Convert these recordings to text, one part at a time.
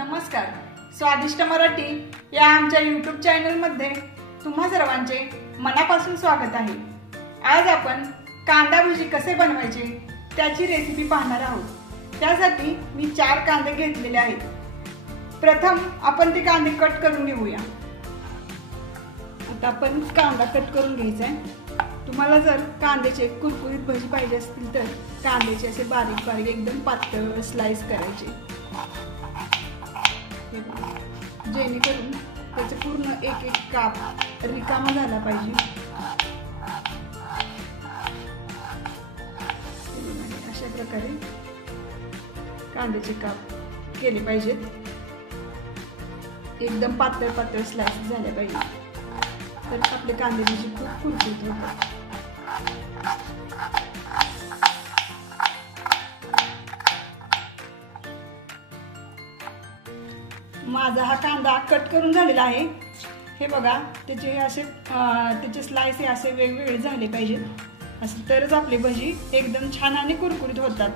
नमस्कार. स्वादिष्ट मराठी या आमच्या YouTube चॅनलमध्ये तुम्हा सर्वांचे मनापासून स्वागत आहे. आज आपण कांदा भजी कसे बनवायचे त्याची रेसिपी पाहणार आहोत. त्यासाठी मी 4 कांदे घेतलेले आहेत. प्रथम आपण ते कांदे कट करून घेऊया. आता आपण कांदा कट करून घ्यायचा आहे. तुम्हाला जर कांद्याचे कुरकुरीत भजी पाहिजे असतील तर कांद्याचे असे बारीक बारीक एकदम पातळ स्लाइस करायचे, जेणेकरून त्याचे पूर्ण एक एक काप रिकामा झाला पाहिजे. अशा प्रकारे कांद्याचे काप केले पाहिजेत. एकदम पातळ पातळ स्लाइस झाले पाहिजे, तर आपले कांदे भजी खूप कुरकुरीत होतात. माझा हा कांदा कट करून झालेला आहे. हे बघा, त्याचे स्लाइस हे असे वेगवेगळे झाले पाहिजेत, असं तरच आपली भजी एकदम छान आणि कुरकुरीत होतात.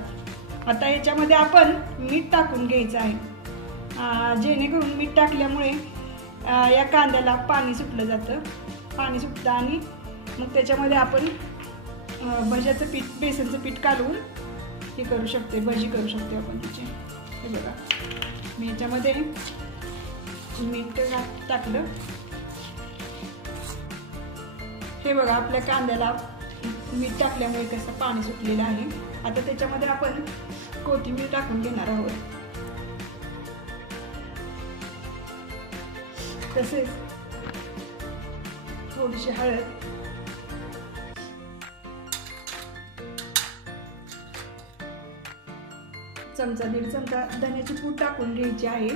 आता याच्यामध्ये आपण मीठ टाकून घ्यायचं आहे, जेणेकरून मीठ टाकल्यामुळे या कांद्याला पाणी सुटलं जातं. पाणी सुटतं आणि मग त्याच्यामध्ये आपण भज्याचं पीठ, बेसनचं पीठ काढून हे करू शकते, भजी करू शकते आपण त्याची. हे बघा, मी याच्यामध्ये मीठ टाकलं. हे बघा, आपल्या कांद्याला मीठ टाकल्यामुळे कसं पाणी सुटलेलं आहे. आता त्याच्यामध्ये आपण कोथिंबीर टाकून घेणार आहोत. तसेच थोडीशी हळद, चमचा दीड चमचा धन्याची पूड टाकून घ्यायची आहे.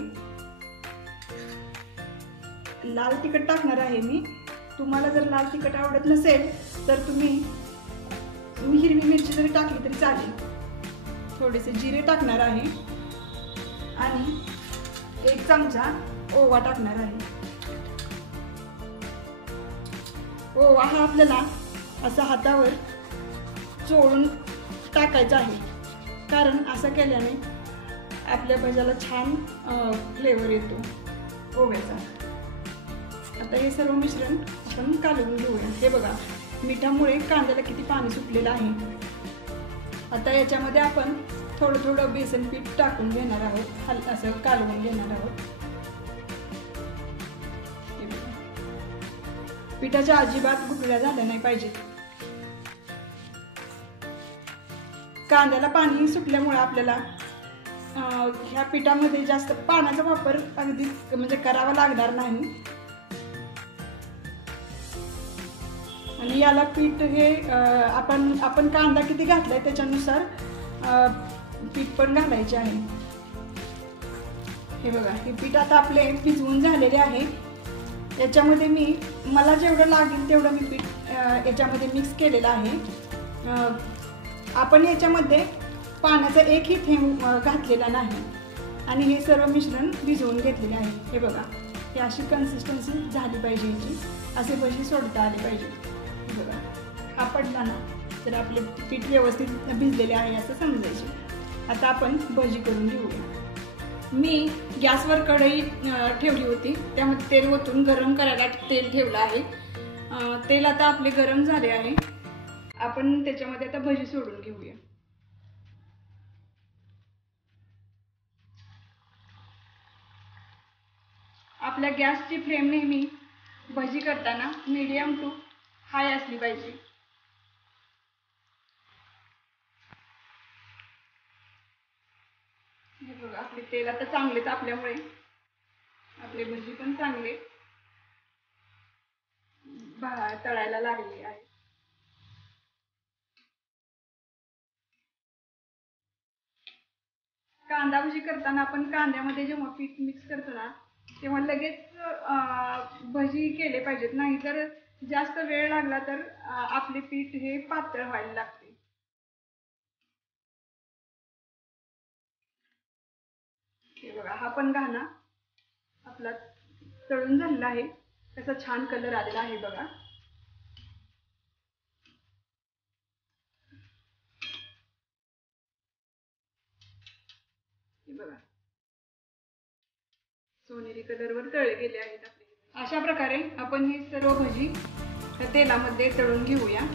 लाल तिखट टाकणार आहे मी. तुम्हाला जर लाल तिखट आवडत नसेल तर तुम्ही हिरवी मिरची जरी टाकली तरी चालेल. थोडेसे जिरे टाकणार आहे आणि 1 चमचा ओवा टाकणार आहे. ओवा हा आपल्याला असा हातावर चोळून टाकायचा आहे, कारण असं केल्याने आपल्या भज्याला छान फ्लेवर येतो ओव्याचा. आता हे सर्व मिश्रण आपण कालवून घेऊया. हे बघा, मिठामुळे कांद्याला किती पाणी सुटलेलं आहे. आता याच्यामध्ये आपण थोडं थोडं बेसन पीठ टाकून घेणार आहोत, असं कालवून घेणार आहोत. पिठाच्या अजिबात गुठळ्या झाल्या नाही पाहिजेत. कांद्याला पाणी सुटल्यामुळे आपल्याला ह्या पिठामध्ये जास्त पाण्याचा वापर अगदी म्हणजे करावा लागणार नाही. आणि याला पीठ हे आपण कांदा किती घातलाय त्याच्यानुसार पीठ पण घालायचे आहे. हे बघा, हे पीठ आता आपले भिजवून झालेले आहे. याच्यामध्ये मला जेवढं लागेल तेवढं मी पीठ याच्यामध्ये मिक्स केलेलं आहे. आपण याच्यामध्ये पाण्याचा एकही थेंब घातलेला नाही आणि हे सर्व मिश्रण भिजवून घेतलेले आहे. हे बघा, ही अशी कन्सिस्टन्सी झाली पाहिजे याची, असे भजी सोडता आले पाहिजे. बघा, हा पडला ना तर आपले पीठ व्यवस्थित भिजलेले आहे असं समजायचे. आता आपण भजी करून घेऊया. मी गॅसवर कढई ठेवली होती, त्यामध्ये तेल ओतून गरम करायला तेल ठेवलं आहे. तेल आता आपले गरम झाले आहे. आपण त्याच्यामध्ये आता भजी सोडून घेऊया. आपल्या गॅसची फ्लेम नेहमी भजी करताना मीडियम टू हाय असली पाहिजे. हे बघा, आपले तेल आता चांगले तापल्यामुळे आपले भजी पण चांगले तळायला लागले आहे. कांदा भजी करताना आपण कांद्यामध्ये जेव्हा पीठ मिक्स करतो ना तेव्हा लगेच भजी केले पाहिजेत, नाही तर जास्त वेळ लागला तर आपले पीठ हे पातळ व्हायला लागते. हे बघा, हा पण घाना आपला तळून झालेला आहे. त्याचा छान कलर आलेला आहे बघा. हे बघा, सोनेरी कलरवर तळले गेले आहेत आपले. अशा प्रकारे आपण ही सर्व भजी तेलामध्ये तळून घेऊया.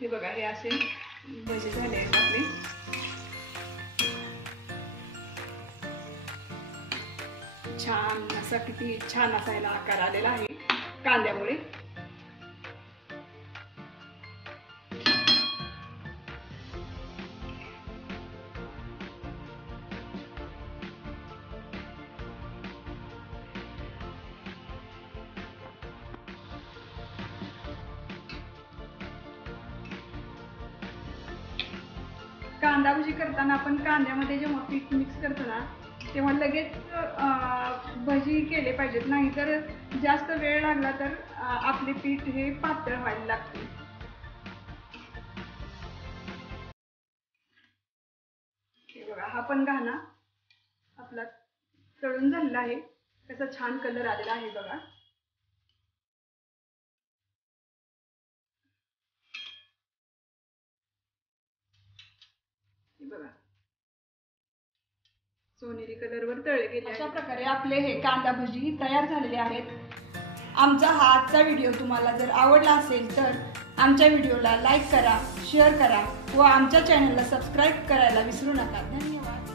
हे बघा, हे असे भजी झाले आहेत आपले. छान असा, किती छान असा याला आकार आलेला आहे कांद्यामुळे. कांदा भजी करताना आपण कांद्यामध्ये जेव्हा पीठ मिक्स करतो ना, तेव्हा लगेच भजी केले पाहिजेत, नाही तर जास्त वेळ लागला तर आपले पीठ हे पातळ व्हायला लागते. हे बघा, हा पण घाना आपला तळून झालेला आहे. कसा छान कलर आलेला आहे बघा. बघा, सोनेरी कलरवर तळले गेले. अशा प्रकारे आपले हे कांदा भजी तयार झालेले आहेत. आमचा हा आजचा व्हिडिओ तुम्हाला जर आवडला असेल तर आमच्या व्हिडिओला लाईक करा, शेअर करा व आमच्या चॅनलला सबस्क्राईब करायला विसरू नका. धन्यवाद.